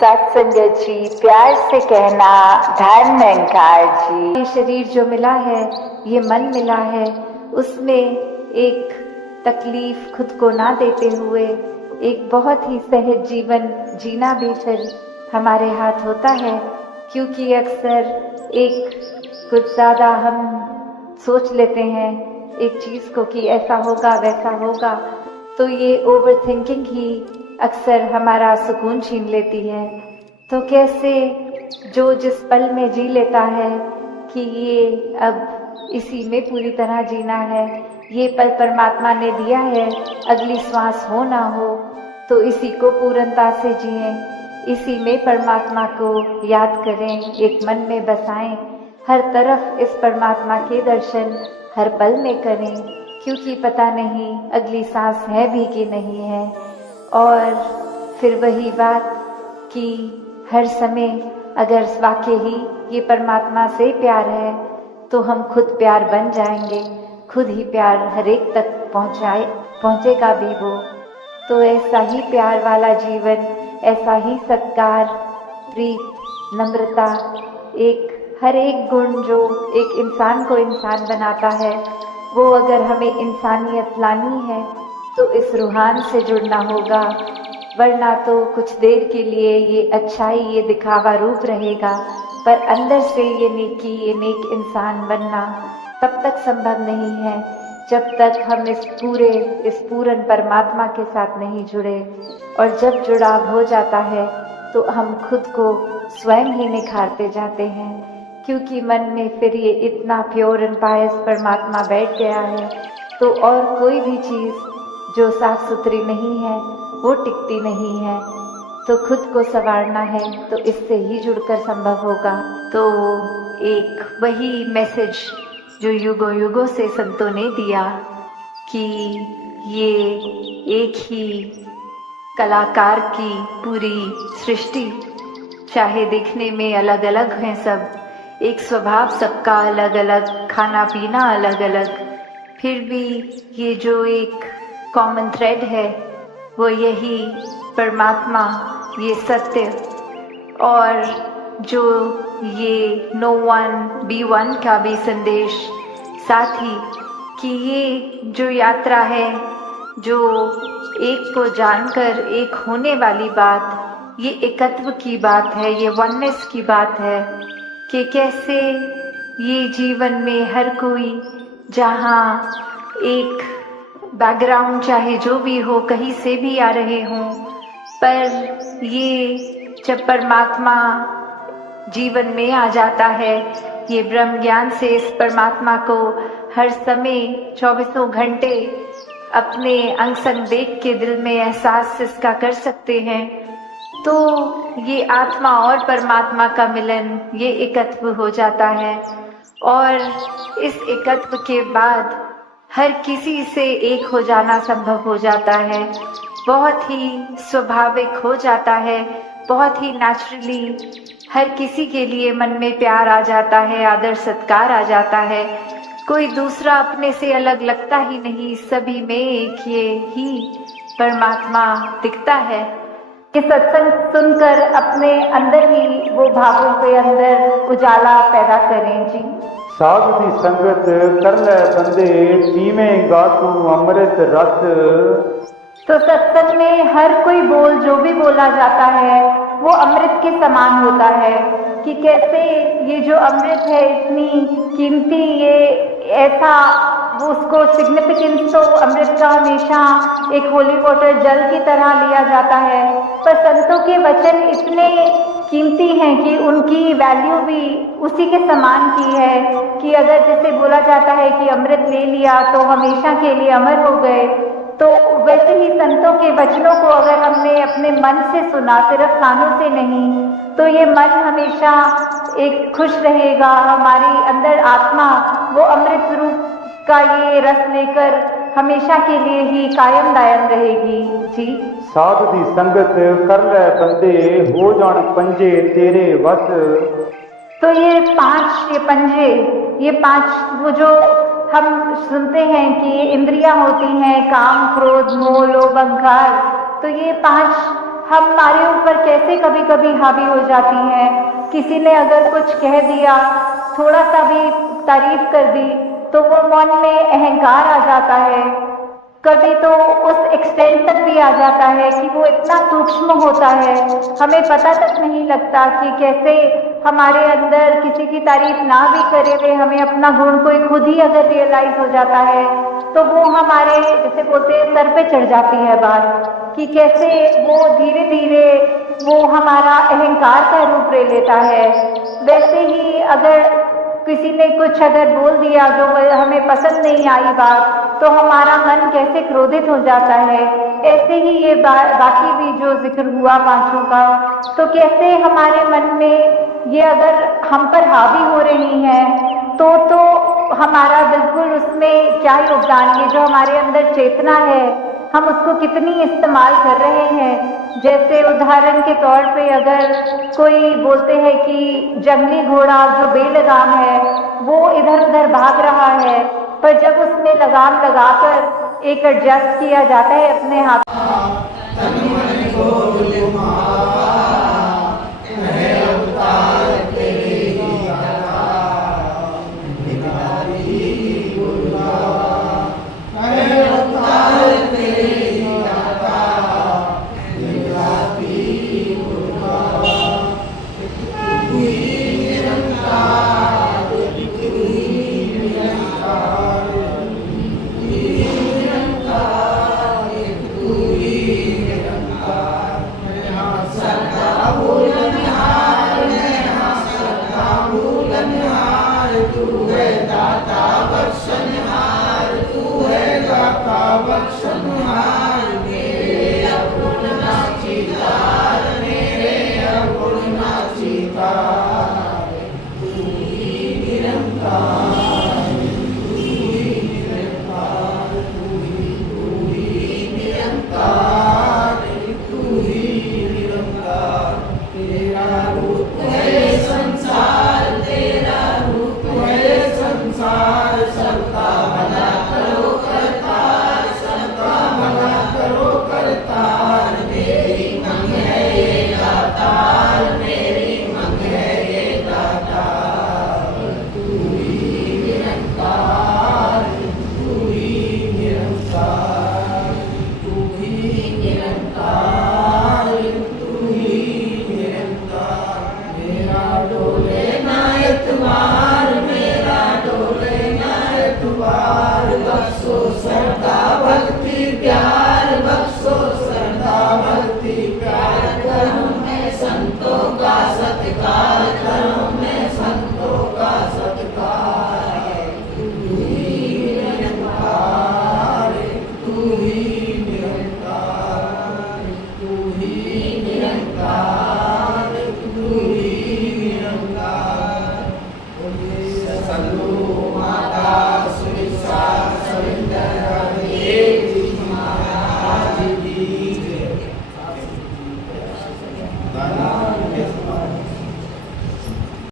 सत्संगत जी, प्यार से कहना धर्म निरंकार जी। ये शरीर जो मिला है, ये मन मिला है, उसमें एक तकलीफ खुद को ना देते हुए एक बहुत ही सहज जीवन जीना भी फिर हमारे हाथ होता है। क्योंकि अक्सर एक कुछ ज़्यादा हम सोच लेते हैं एक चीज़ को कि ऐसा होगा वैसा होगा, तो ये ओवर थिंकिंग ही अक्सर हमारा सुकून छीन लेती है। तो कैसे जो जिस पल में जी लेता है कि ये अब इसी में पूरी तरह जीना है, ये पल परमात्मा ने दिया है, अगली श्वास हो ना हो तो इसी को पूर्णता से जिएं, इसी में परमात्मा को याद करें, एक मन में बसाएं, हर तरफ इस परमात्मा के दर्शन हर पल में करें, क्योंकि पता नहीं अगली सांस है भी कि नहीं है। और फिर वही बात कि हर समय अगर वाकई ही ये परमात्मा से प्यार है तो हम खुद प्यार बन जाएंगे, खुद ही प्यार हर एक तक पहुँचेगा भी वो। तो ऐसा ही प्यार वाला जीवन, ऐसा ही सत्कार, प्रीत, नम्रता, एक हर एक गुण जो एक इंसान को इंसान बनाता है, वो अगर हमें इंसानियत लानी है तो इस रूहान से जुड़ना होगा, वरना तो कुछ देर के लिए ये अच्छाई, ये दिखावा रूप रहेगा, पर अंदर से ये नेकी, ये नेक इंसान बनना तब तक संभव नहीं है जब तक हम इस पूर्ण परमात्मा के साथ नहीं जुड़े। और जब जुड़ाव हो जाता है तो हम खुद को स्वयं ही निखारते जाते हैं, क्योंकि मन में फिर ये इतना प्योर एंड पायस परमात्मा बैठ गया है, तो और कोई भी चीज़ जो साफ सुथरी नहीं है वो टिकती नहीं है। तो खुद को संवारना है तो इससे ही जुड़कर संभव होगा। तो एक वही मैसेज जो युगों युगों से संतों ने दिया कि ये एक ही कलाकार की पूरी सृष्टि, चाहे दिखने में अलग अलग हैं सब, एक स्वभाव सबका अलग अलग, खाना पीना अलग अलग, फिर भी ये जो एक कॉमन थ्रेड है वो यही परमात्मा, ये सत्य, और जो ये नो वन बी वन का भी संदेश साथ ही, कि ये जो यात्रा है, जो एक को जानकर एक होने वाली बात, ये एकत्व की बात है, ये वननेस की बात है, कि कैसे ये जीवन में हर कोई जहाँ एक बैकग्राउंड चाहे जो भी हो, कहीं से भी आ रहे हों, पर ये जब परमात्मा जीवन में आ जाता है, ये ब्रह्म ज्ञान से इस परमात्मा को हर समय 24 घंटे अपने अंग संग देख के दिल में एहसास इसका कर सकते हैं, तो ये आत्मा और परमात्मा का मिलन, ये एकत्व हो जाता है। और इस एकत्व के बाद हर किसी से एक हो जाना संभव हो जाता है, बहुत ही स्वाभाविक हो जाता है, बहुत ही नेचुरली हर किसी के लिए मन में प्यार आ जाता है, आदर सत्कार आ जाता है, कोई दूसरा अपने से अलग लगता ही नहीं, सभी में एक ये ही परमात्मा दिखता है। कि सत्संग सुनकर अपने अंदर ही वो भावों के अंदर उजाला पैदा करें जी। साधु दी संगत कर ले बंदे, पीवें गातू अमृत रस। तो सत्संग में हर कोई बोल जो भी बोला जाता है वो अमृत के समान होता है, कि कैसे ये जो अमृत है इतनी कीमती, ये ऐसा वो उसको सिग्निफिकेंस तो अमृत का हमेशा एक होली वाटर जल की तरह लिया जाता है, पर संतों के वचन इतने कीमती हैं कि उनकी वैल्यू भी उसी के समान की है, कि अगर जैसे बोला जाता है कि अमृत ले लिया तो हमेशा के लिए अमर हो गए, तो वैसे ही संतों के वचनों को अगर हमने अपने मन से सुना, सिर्फ कानों से नहीं, तो ये मन हमेशा एक खुश रहेगा, हमारी अंदर आत्मा वो अमृत रूप का ये रस लेकर हमेशा के लिए ही कायम दायम रहेगी जी। साधु दी संगत कर ले बंदे, हो जान पंजे तेरे वस। तो ये पंजे, ये 5 वो जो हम सुनते हैं कि इंद्रियां होती हैं, काम, क्रोध, मोह, लोभ, अहंकार, तो ये 5 हमारे ऊपर कैसे कभी कभी हावी हो जाती हैं। किसी ने अगर कुछ कह दिया, थोड़ा सा भी तारीफ कर दी, तो वो मन में अहंकार आ जाता है। कभी तो उस एक्सटेंट तक भी आ जाता है कि वो इतना सूक्ष्म होता है, हमें पता तक नहीं लगता कि कैसे हमारे अंदर किसी की तारीफ ना भी करे हुए हमें अपना गुण कोई खुद ही अगर रियलाइज हो जाता है तो वो हमारे, जैसे बोलते हैं, सर पे चढ़ जाती है बात कि कैसे वो धीरे धीरे वो हमारा अहंकार का रूप ले लेता है। वैसे ही अगर किसी ने कुछ अगर बोल दिया जो हमें पसंद नहीं आई बात, तो हमारा मन कैसे क्रोधित हो जाता है। ऐसे ही ये बाकी भी जो जिक्र हुआ पांचों का, तो कैसे हमारे मन में ये अगर हम पर हावी हो रही हैं तो हमारा बिल्कुल उसमें क्या योगदान, ये जो हमारे अंदर चेतना है हम उसको कितनी इस्तेमाल कर रहे हैं। जैसे उदाहरण के तौर पे अगर कोई बोलते हैं कि जंगली घोड़ा जो बेलगाम है वो इधर उधर भाग रहा है, पर जब उसमें लगाम लगाकर एक एडजस्ट किया जाता है अपने हाथ